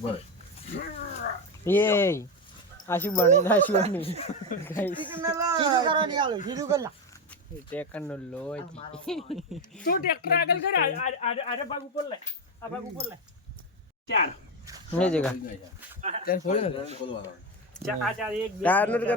બસ. એ આ શું બની? ના શું બની? સીધું કરવાની આલો સીધું ટેકન નો તું ટ્રેક્ટર આગળ કર? આ- આ- આ- આરે ભાગ ઉપર લે. આ ભાગ ઉપર લે. ચાર. ને જગા ખોલવાનો. ચાર આ ચાર એક બે ટાયરનું કરી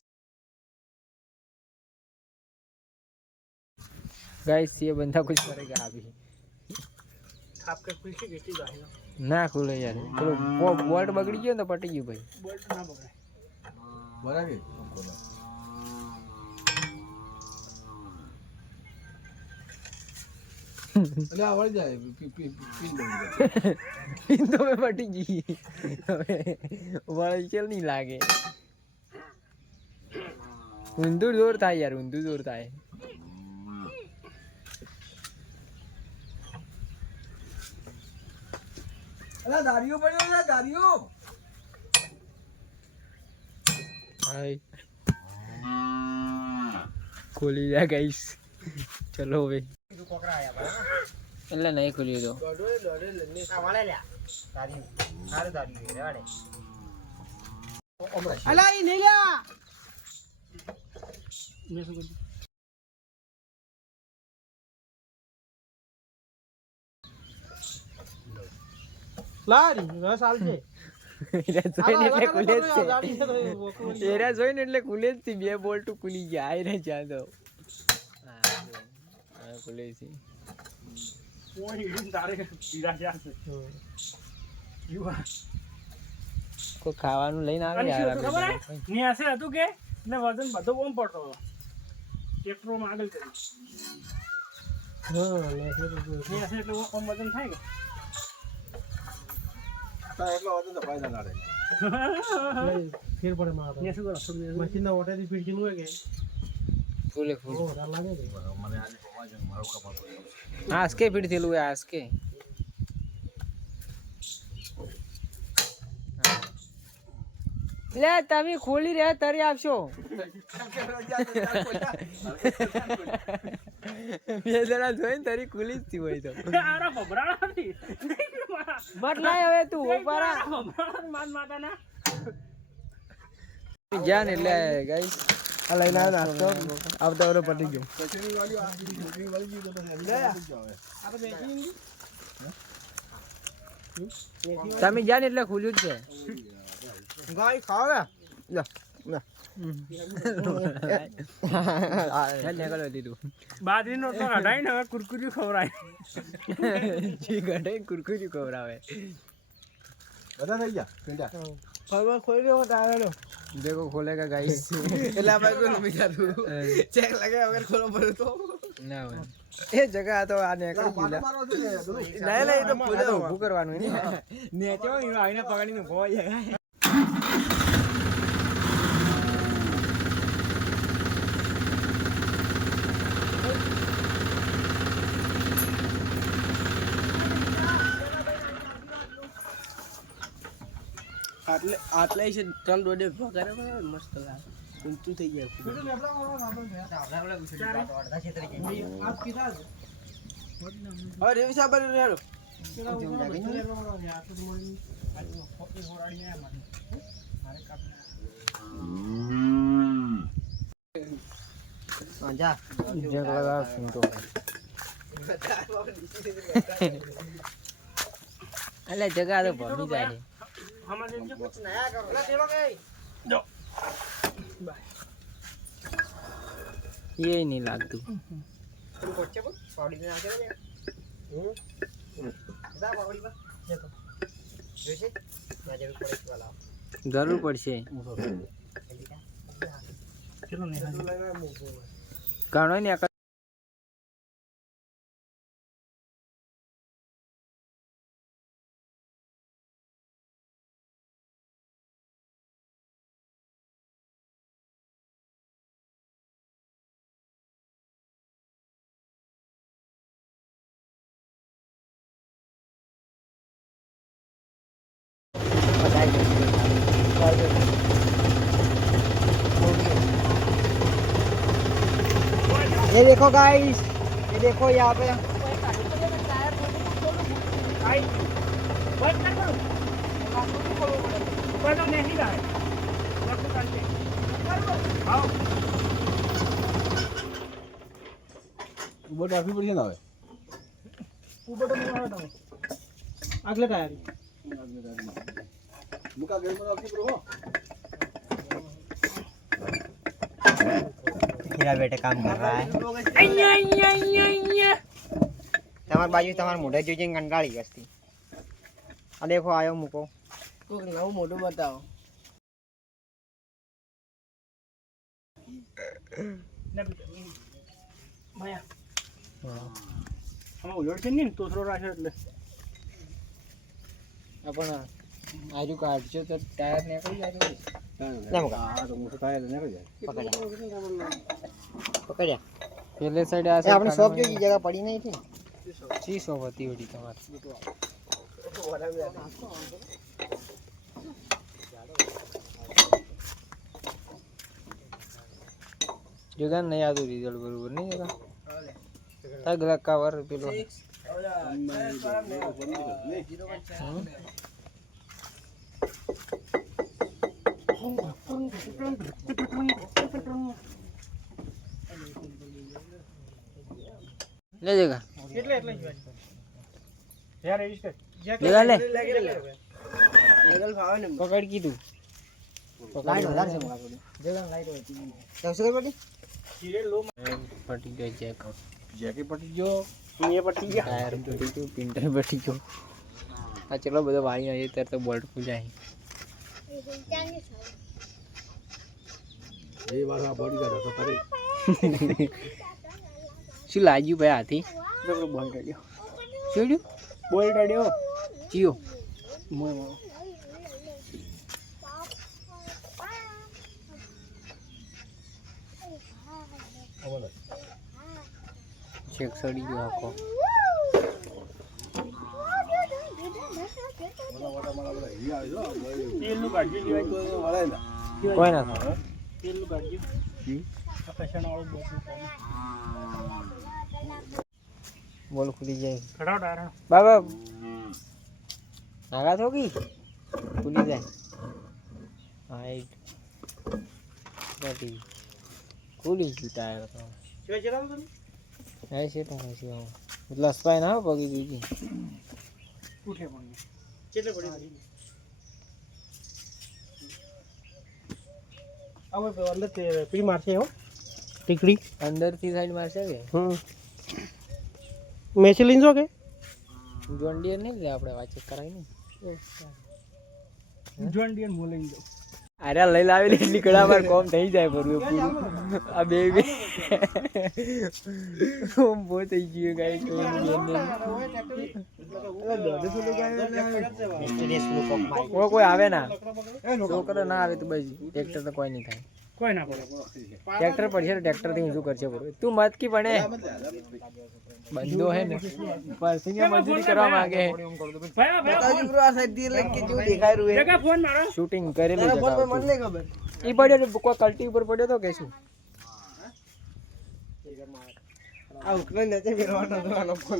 गाइस ये बंदा कुछ करेगा अभी આપકે પીછે ઘેટી જાય ના ખુલે યાર પેલો બો- બોલ્ટ બગડી ગયો ને તો પટી ગયું ભાઈ બોલ્ટ ના પકડાય બરાબર ખોલો એટલે આ વળી જાય પી- પી- પી- પીન બની જાય પિન તો મેં પટી ગઈ હવે વળી ચલ નહીં લાગે ઊંધું જોર થાય યાર ઊંધું જોર થાય અલા દારૂ પડ્યો છે દારૂ હાય. ખોલી જાય ગાઈસ ચલો હવે. એટલે નહીં સારું દાદી અલા ઈ નહીં લ્યા. મેં શું લારી રસ આલજે એરા જોઈને એટલે ખુલે જ છે. એરા જોઈને એટલે ખુલે જ છે બે બોલ્ટ ખુલી ગયા. આઈ રે જ્યાં તો. હા, જો. છે. કોઈ ખાવાનું લઈને આવે યાર હતું ખબર? હે? હતું કે? ને વજન બધો ઓમ પડતો હતો. ટ્રેક્ટરોમાં આગળ કર્યું એટલે ઓમ વજન થાય કે? ફેર પડે મારા ન્યાસે કરો થોડું મશીન ના ઓટેથી પીડકી નું કે ફૂલે ફૂલ લાગે છે મને આજે ખોવા છે મારો કપાતો આસકે ફીટ થયેલું હોય આસકે લે તમે ખોલી રહ્યા તરી આપશો બે જણા જોઈને તરી ખુલી જ થી હોય તો. આરા મત લાય હવે તું માન માતાના. જ્યાં ને એટલે ગાઈસ આ લઈને આવ્યો નાસ્તો. આવતા વરે પટી ગયો કચરી વાળી આ કચરી વાળી ગઈ તો પછી હજી આવી જાવ તમે જ્યાં ને એટલે ખુલ્યું જ છે. ગાય ખાવે? લે લે. બાજરીનો તો હટાઈને હવે કુરકુરી ખવડાય જી ઘટે કુરકુરી ખવડાવે બધા થઈ ગયા પીંડા ફરવા ખોઈ રહ્યો તારે देखो खोलेगा गाइस એટલે આ ભાઈ કોઈ નમી જાતું ચેક લાગે વગર ખોલો પડે તો ના હોય એ જગા તો આ નીકળી ગયું લા. મારો છે ને, પેલું. ના ના એ તો આ તો પૂજા ઊભું કરવાનું ને નેચો આવીને પકડીને ભોય આટલે આટલે છે ત્રણ દોડે ભગારે મસ્ત લાગે. ઊંચું થઈ જાય હવે રેવી સાહેબ હેડો જા લગા સુનતો જગા તો ભમી જાય. એ નહીં લાગતું. જરૂર પડશે. ચલો ને ઘણો ને ये देखो गाइस ये देखो यहाँ पे આઈ બંધ ના કરું કોઈ તો નહીં લાવે વસ્તુ ચાલશે આવો ઉભો રાખવી પડશે ને હવે ઉપર તો નહીં આવે તમે આગલે ટાયર મુકા ગેરમાં રાખવી પડે હો हीरा बेटे काम कर रहा है અહીંયા અહીંયા અહીંયા અહીંયા તમારી બાજુ તમારા મોઢે જોઈને કંટાળી ગઈ આ દેખો આયો મૂકો કોઈક નવું મોઢું બતાવો ના બેટા માયા આમાં ઉલટ છે ને તોતરો રાખ્યો એટલે अपन આજુ કાઢજો તો ટાયર નીકળી જાય રિઝલ્ટ બરોબર નહીં જગા તગ પેલો. લે જગા એટલે એટલે જ યાર રજિસ્ટર જગા લે. લેગલ ફાવે ને પકડ કીધું. લાઈટ વધારે છે મૂકા થોડી જગા લાઈટ દસ કઈ પડી? ધીરે લો પટી ગયો ચેક જેકી પટી ગયો. એ પટી ગયા. ટાયર પટી ગયું પિન્ટર પટી ગયો. આ ચલો બધો વાળી આવી ત્યારે તો બોલ્ટ પૂજાય શું લાગ્યું ભાઈ હાથી બોલ કાઢ્યો જોડ્યું બોલ. કાઢ્યો ચિયો ચેક સડી ગયો આખો. તેલનું કાઢ્યું જીવાય તો વળાય ને કોઈ ના થાય તેલનું બોટલું બોલ ખુલી જાય ખડાવ ડાયર બાબા નાગા થોકી ખુલી જાય હાઈટ ખુલી ગયું ટાયર તો શું ચલાવો તમે હા છે તો સ્પાઈ ના હો પગી દીધી ઉઠે પણ કેટલે પડી આવો અંદર તે પી મારશે હો. ટીકડી? અંદરથી સાઈડ મારશે કે? હમ. મેસી લીંજો કે? જોન ડિયર નહીં લે આપણે વાતચીત કરાવી ને જોન ડિયન બોલિંગ. દો અરે લઈ લાવેલી કડા પર કોમ થઈ જાય પૂરું પૂરું આ બે બે કોમ બહુ થઈ ગયું ગાઈસ કોઈ કોઈ આવે ના છોકરો ના આવે તો બસ ટ્રેક્ટર તો કોઈ નહીં થાય કોઈ ના પડે ટ્રેક્ટર પડશે તો. ટ્રેક્ટરથી શું કરશે બરોબર તું મત કી પડે બંધો હે ને પરસિંગે મજૂરી કરવા માંગે હે ભાઈ ભાઈ બ્રો આ સાઈડથી એટલે કે જેવું દેખાય રહ્યું જગા ફોન મારો શૂટિંગ કરેલી છે ફોન પર મને ખબર ઈ પડ્યો કોઈ કલ્ટી ઉપર પડ્યો તો કે શું? આ ઉકલે નથી ફેરવાનો ફોન